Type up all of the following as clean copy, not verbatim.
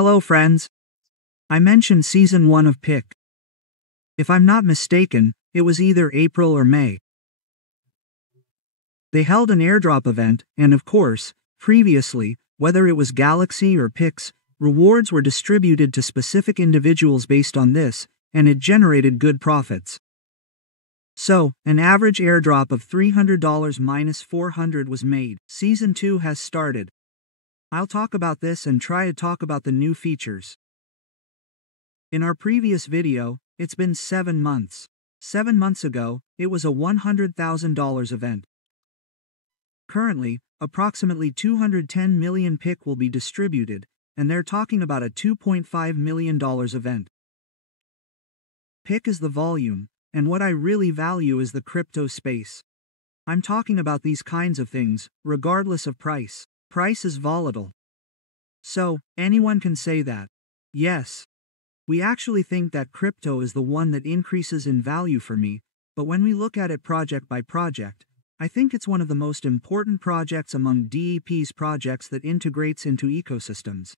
Hello friends. I mentioned Season 1 of Peaq. If I'm not mistaken, it was either April or May. They held an airdrop event, and of course, previously, whether it was Galaxy or Peaq's, rewards were distributed to specific individuals based on this, and it generated good profits. So, an average airdrop of $300 minus 400 was made. Season 2 has started. I'll talk about this and try to talk about the new features. In our previous video, it's been 7 months. 7 months ago, it was a $100,000 event. Currently, approximately 210 million Peaq will be distributed, and they're talking about a $2.5 million event. Peaq is the volume, and what I really value is the crypto space. I'm talking about these kinds of things, regardless of price. Price is volatile. So, anyone can say that. Yes. We actually think that crypto is the one that increases in value for me, but when we look at it project by project, I think it's one of the most important projects among DEP's projects that integrates into ecosystems.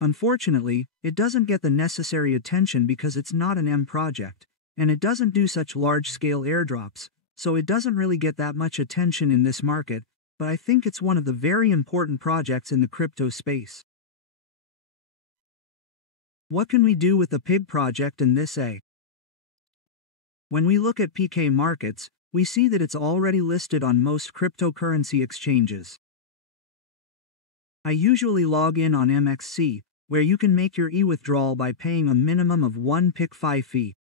Unfortunately, it doesn't get the necessary attention because it's not an M project, and it doesn't do such large-scale airdrops, so it doesn't really get that much attention in this market, but I think it's one of the very important projects in the crypto space. What can we do with the Peaq project in this A? When we look at PK markets, we see that it's already listed on most cryptocurrency exchanges. I usually log in on MXC, where you can make your e-withdrawal by paying a minimum of 1 PIC5 fee.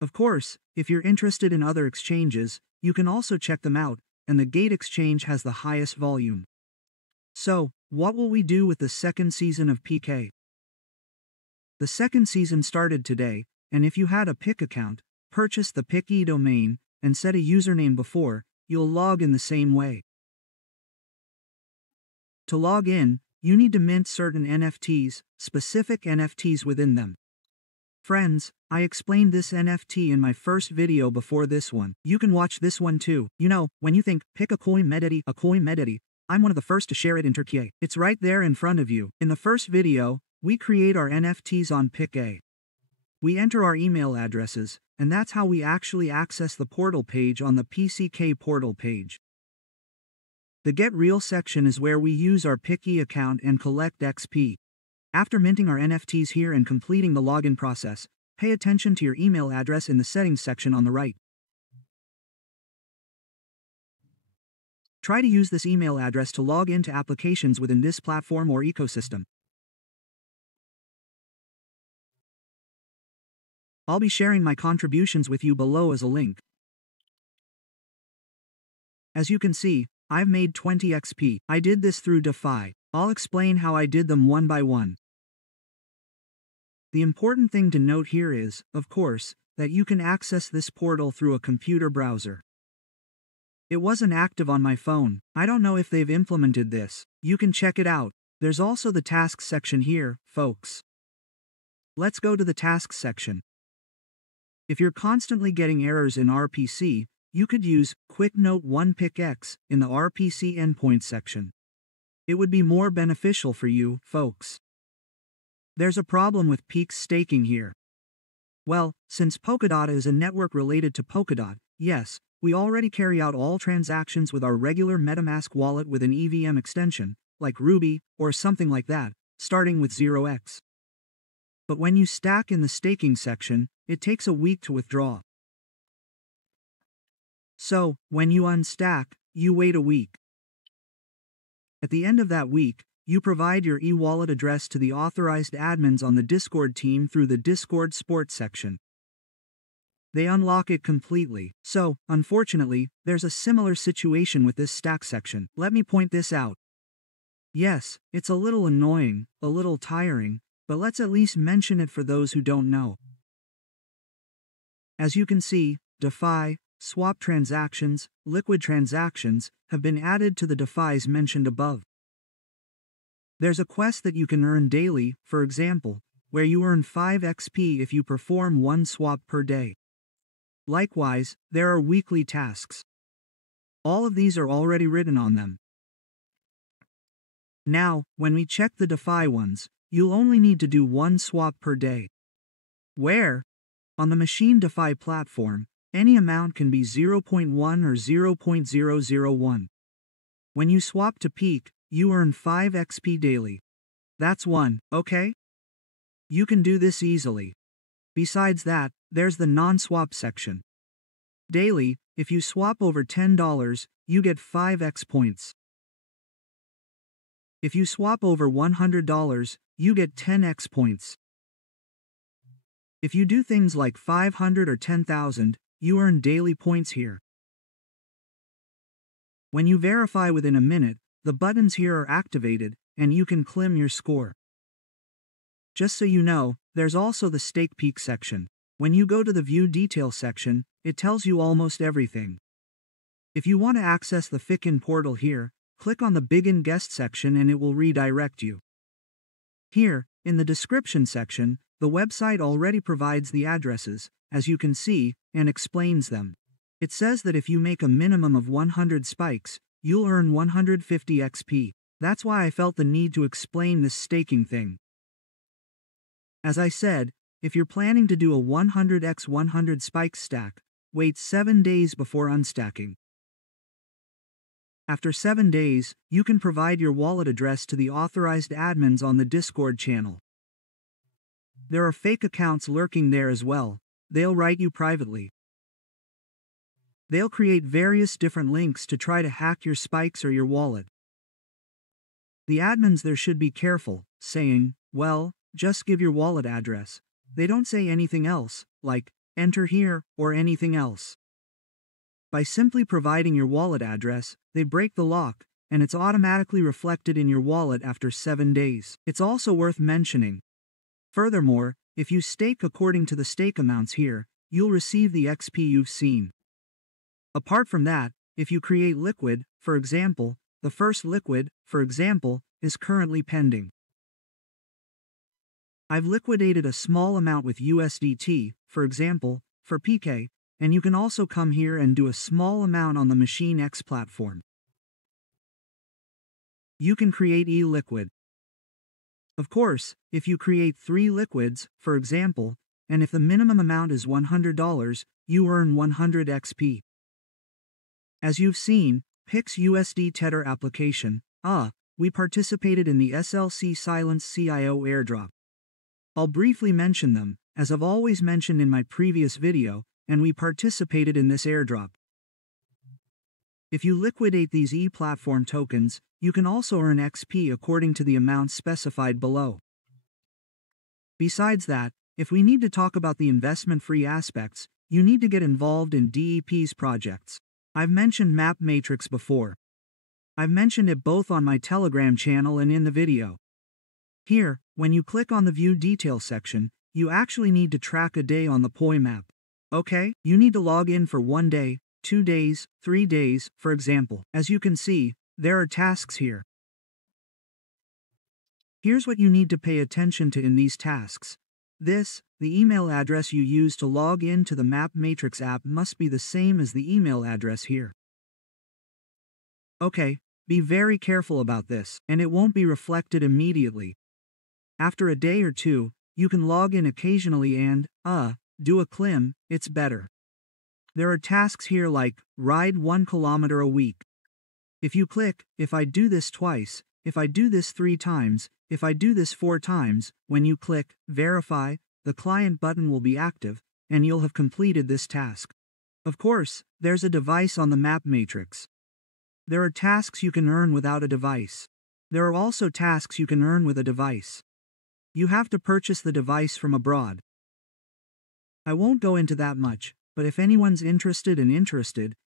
Of course, if you're interested in other exchanges, you can also check them out, and the Gate exchange has the highest volume. So, what will we do with the second season of PK? The second season started today, and if you had a Peaq account, purchased the Peaq domain, and set a username before, you'll log in the same way. To log in, you need to mint certain NFTs, specific NFTs within them. Friends, I explained this NFT in my first video before this one. You can watch this one too. You know, when you think, pick a coin medity, I'm one of the first to share it in Turkey. It's right there in front of you. In the first video, we create our NFTs on Peaq. We enter our email addresses, and that's how we actually access the portal page on the PCK portal page. The Get Real section is where we use our Peaq account and collect XP. After minting our NFTs here and completing the login process, pay attention to your email address in the settings section on the right. Try to use this email address to log into applications within this platform or ecosystem. I'll be sharing my contributions with you below as a link. As you can see, I've made 20 XP. I did this through DeFi. I'll explain how I did them one by one. The important thing to note here is, of course, that you can access this portal through a computer browser. It wasn't active on my phone. I don't know if they've implemented this. You can check it out. There's also the tasks section here, folks. Let's go to the tasks section. If you're constantly getting errors in RPC, you could use Quick Note 1 PIC in the RPC endpoint section. It would be more beneficial for you, folks. There's a problem with Peaq's staking here. Well, since Polkadot is a network related to Polkadot, yes, we already carry out all transactions with our regular MetaMask wallet with an EVM extension, like Ruby, or something like that, starting with 0x. But when you stack in the staking section, it takes a week to withdraw. So, when you unstack, you wait a week. At the end of that week, you provide your e-wallet address to the authorized admins on the Discord team through the Discord support section. They unlock it completely. So, unfortunately, there's a similar situation with this stack section. Let me point this out. Yes, it's a little annoying, a little tiring, but let's at least mention it for those who don't know. As you can see, DeFi, swap transactions, liquid transactions, have been added to the DeFis mentioned above. There's a quest that you can earn daily, for example, where you earn 5 XP if you perform 1 swap per day. Likewise, there are weekly tasks. All of these are already written on them. Now, when we check the DeFi ones, you'll only need to do one swap per day. Where? On the machine DeFi platform, any amount can be 0.1 or 0.001. When you swap to Peaq, you earn 5 XP daily. That's one, okay? You can do this easily. Besides that, there's the non-swap section. Daily, if you swap over $10, you get 5x points. If you swap over $100, you get 10x points. If you do things like 500 or 10,000, you earn daily points here. When you verify within a minute, the buttons here are activated, and you can claim your score. Just so you know, there's also the Stake Peaq section. When you go to the View Detail section, it tells you almost everything. If you want to access the Fikin portal here, click on the Begin Guest section and it will redirect you. Here, in the description section, the website already provides the addresses, as you can see, and explains them. It says that if you make a minimum of 100 spikes, you'll earn 150 XP. That's why I felt the need to explain this staking thing. As I said, if you're planning to do a 100x100 spike stack, wait 7 days before unstacking. After 7 days, you can provide your wallet address to the authorized admins on the Discord channel. There are fake accounts lurking there as well. They'll write you privately. They'll create various different links to try to hack your spikes or your wallet. The admins there should be careful, saying, well, just give your wallet address. They don't say anything else, like, enter here, or anything else. By simply providing your wallet address, they break the lock, and it's automatically reflected in your wallet after 7 days. It's also worth mentioning. Furthermore, if you stake according to the stake amounts here, you'll receive the XP you've seen. Apart from that, if you create liquid, for example, the first liquid, for example, is currently pending. I've liquidated a small amount with USDT, for example, for PK, and you can also come here and do a small amount on the Machine X platform. You can create e-liquid. Of course, if you create 3 liquids, for example, and if the minimum amount is $100, you earn 100 XP. As you've seen, Peaq's USD Tether application, we participated in the SLC Silence CIO airdrop. I'll briefly mention them, as I've always mentioned in my previous video, and we participated in this airdrop. If you liquidate these e-platform tokens, you can also earn XP according to the amounts specified below. Besides that, if we need to talk about the investment-free aspects, you need to get involved in DEP's projects. I've mentioned MapMetrics before. I've mentioned it both on my Telegram channel and in the video. Here, when you click on the View Detail section, you actually need to track a day on the POI map. Okay, you need to log in for 1 day, 2 days, 3 days, for example. As you can see, there are tasks here. Here's what you need to pay attention to in these tasks. The email address you use to log in to the MapMetrics app must be the same as the email address here. Okay, be very careful about this, and it won't be reflected immediately. After a day or two, you can log in occasionally and, do a clim, it's better. There are tasks here like, ride 1 kilometer a week. If you click, if I do this twice, if I do this 3 times, if I do this 4 times, when you click, verify, the client button will be active, and you'll have completed this task. Of course, there's a device on the MapMetrics. There are tasks you can earn without a device. There are also tasks you can earn with a device. You have to purchase the device from abroad. I won't go into that much, but if anyone's interested,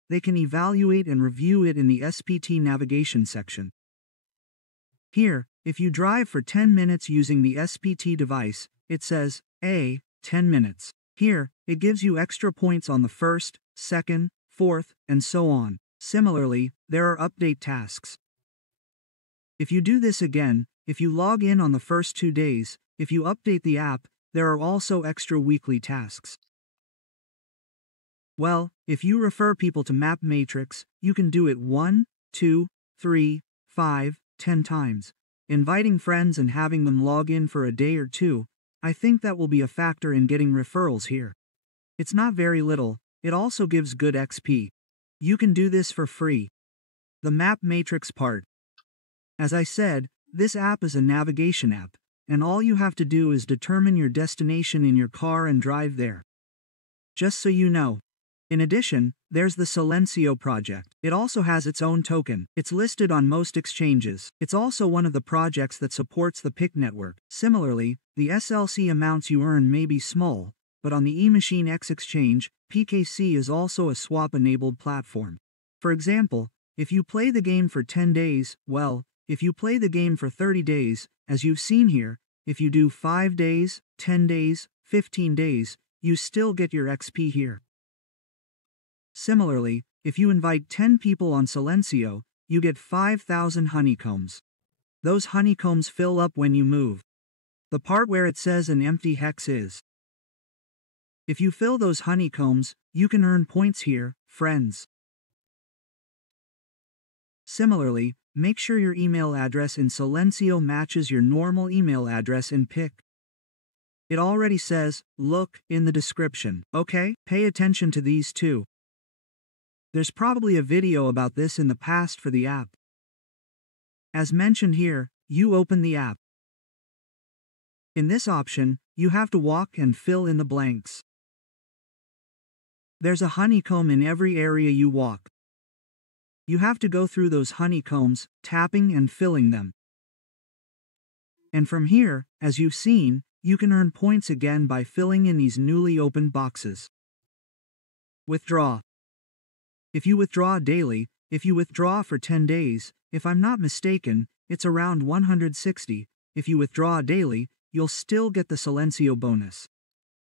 they can evaluate and review it in the SPT navigation section. Here, if you drive for 10 minutes using the SPT device, it says, 10 minutes. Here, it gives you extra points on the first, second, fourth, and so on. Similarly, there are update tasks. If you do this again, if you log in on the first 2 days, if you update the app, there are also extra weekly tasks. Well, if you refer people to MapMetrics, you can do it 1, 2, 3, 5, 10 times. inviting friends and having them log in for a day or two, I think that will be a factor in getting referrals here. It's not very little, it also gives good XP. You can do this for free. The MapMetrics part. As I said, this app is a navigation app, and all you have to do is determine your destination in your car and drive there. Just so you know. In addition, there's the Silencio project. It also has its own token. It's listed on most exchanges. It's also one of the projects that supports the Peaq network. Similarly, the SLC amounts you earn may be small, but on the eMachine X exchange, PKC is also a swap-enabled platform. For example, if you play the game for 10 days, well, if you play the game for 30 days, as you've seen here, if you do 5 days, 10 days, 15 days, you still get your XP here. Similarly, if you invite 10 people on Silencio, you get 5,000 honeycombs. Those honeycombs fill up when you move. The part where it says an empty hex is. If you fill those honeycombs, you can earn points here, friends. Similarly, make sure your email address in Silencio matches your normal email address in Peaq. It already says, look, in the description, okay? Pay attention to these too. There's probably a video about this in the past for the app. As mentioned here, you open the app. In this option, you have to walk and fill in the blanks. There's a honeycomb in every area you walk. You have to go through those honeycombs, tapping and filling them. And from here, as you've seen, you can earn points again by filling in these newly opened boxes. Withdraw. If you withdraw daily, if you withdraw for 10 days, if I'm not mistaken, it's around 160, if you withdraw daily, you'll still get the Silencio bonus.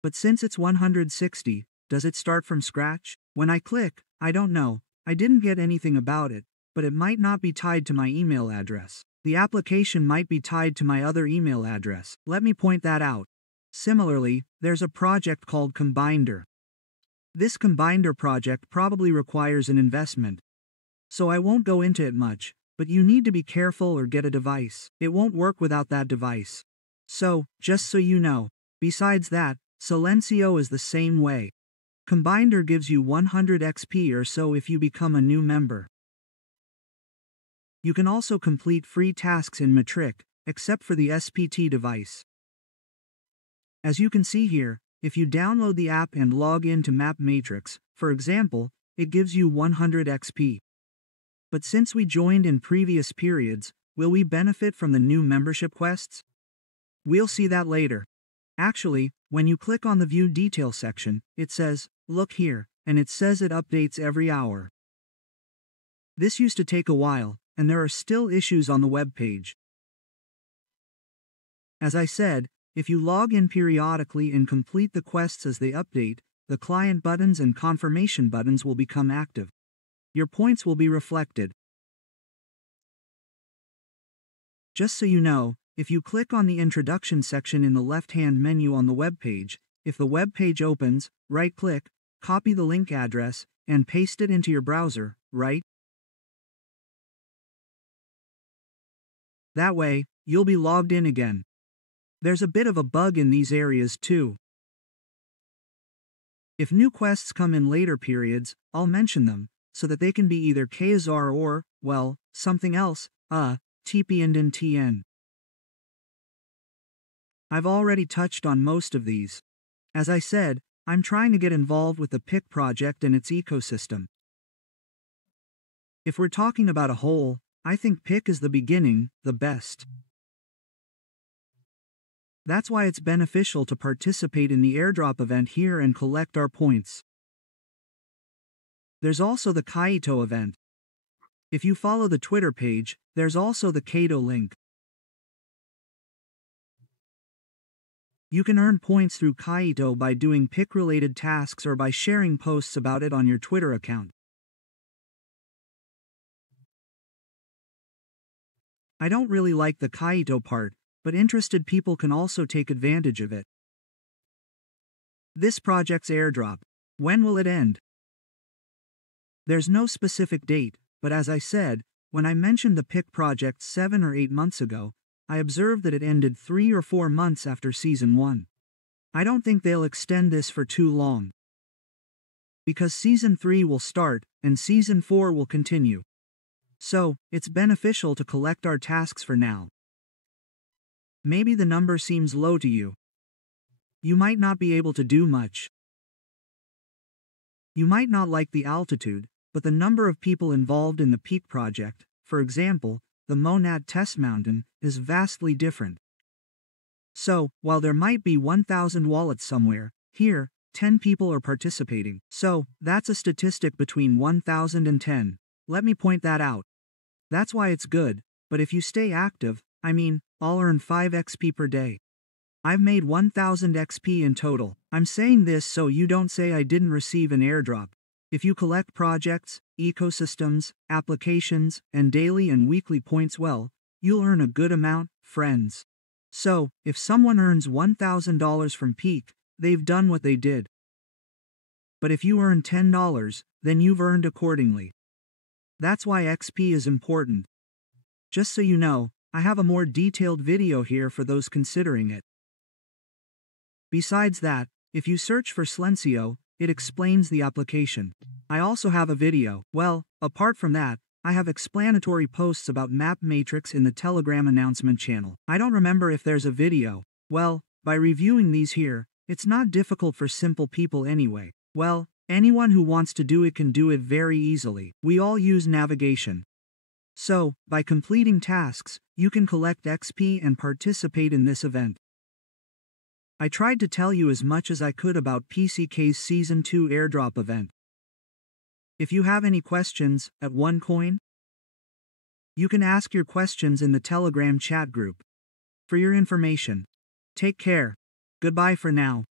But since it's 160, does it start from scratch? When I click, I don't know, I didn't get anything about it, but it might not be tied to my email address. The application might be tied to my other email address. Let me point that out. Similarly, there's a project called Combinder. This Combinder project probably requires an investment. So I won't go into it much, but you need to be careful or get a device. It won't work without that device. So, just so you know, besides that, Silencio is the same way. Combinder gives you 100 XP or so if you become a new member. You can also complete free tasks in Metric, except for the SPT device. As you can see here, if you download the app and log in to MapMetrics, for example, it gives you 100 XP. But since we joined in previous periods, will we benefit from the new membership quests? We'll see that later. Actually, when you click on the View Detail section, it says, look here, and it says it updates every hour. This used to take a while, and there are still issues on the web page. As I said, if you log in periodically and complete the quests as they update, the client buttons and confirmation buttons will become active. Your points will be reflected. Just so you know, if you click on the introduction section in the left-hand menu on the web page, if the web page opens, right-click, copy the link address, and paste it into your browser, right? That way, you'll be logged in again. There's a bit of a bug in these areas too. If new quests come in later periods, I'll mention them, so that they can be either KZR or, well, something else, TP and TN. I've already touched on most of these. As I said, I'm trying to get involved with the Peaq project and its ecosystem. If we're talking about a whole, I think Peaq is the beginning, the best. That's why it's beneficial to participate in the airdrop event here and collect our points. There's also the Kaito event. If you follow the Twitter page, there's also the Kaito link. You can earn points through Kaito by doing Peaq-related tasks or by sharing posts about it on your Twitter account. I don't really like the Kaito part, but interested people can also take advantage of it. This project's airdrop. When will it end? There's no specific date, but as I said, when I mentioned the Peaq project 7 or 8 months ago, I observed that it ended 3 or 4 months after Season 1. I don't think they'll extend this for too long. Because Season 3 will start, and Season 4 will continue. So, it's beneficial to collect our tasks for now. Maybe the number seems low to you. You might not be able to do much. You might not like the altitude, but the number of people involved in the Peaq project, for example, the Monad Test Mountain, is vastly different. So, while there might be 1,000 wallets somewhere, here, 10 people are participating. So, that's a statistic between 1,000 and 10. Let me point that out. That's why it's good, but if you stay active, I'll earn 5 XP per day. I've made 1,000 XP in total. I'm saying this so you don't say I didn't receive an airdrop. If you collect projects, ecosystems, applications, and daily and weekly points well, you'll earn a good amount, friends. So, if someone earns $1,000 from Peaq, they've done what they did. But if you earn $10, then you've earned accordingly. That's why XP is important. Just so you know, I have a more detailed video here for those considering it. Besides that, if you search for Silencio, it explains the application. I also have a video. Well, apart from that, I have explanatory posts about MapMetrics in the Telegram announcement channel. I don't remember if there's a video. Well, by reviewing these here, it's not difficult for simple people anyway. Well, anyone who wants to do it can do it very easily. We all use navigation. So, by completing tasks, you can collect XP and participate in this event. I tried to tell you as much as I could about PCK's Season 2 airdrop event. If you have any questions, at OneCoin, you can ask your questions in the Telegram chat group. For your information, take care. Goodbye for now.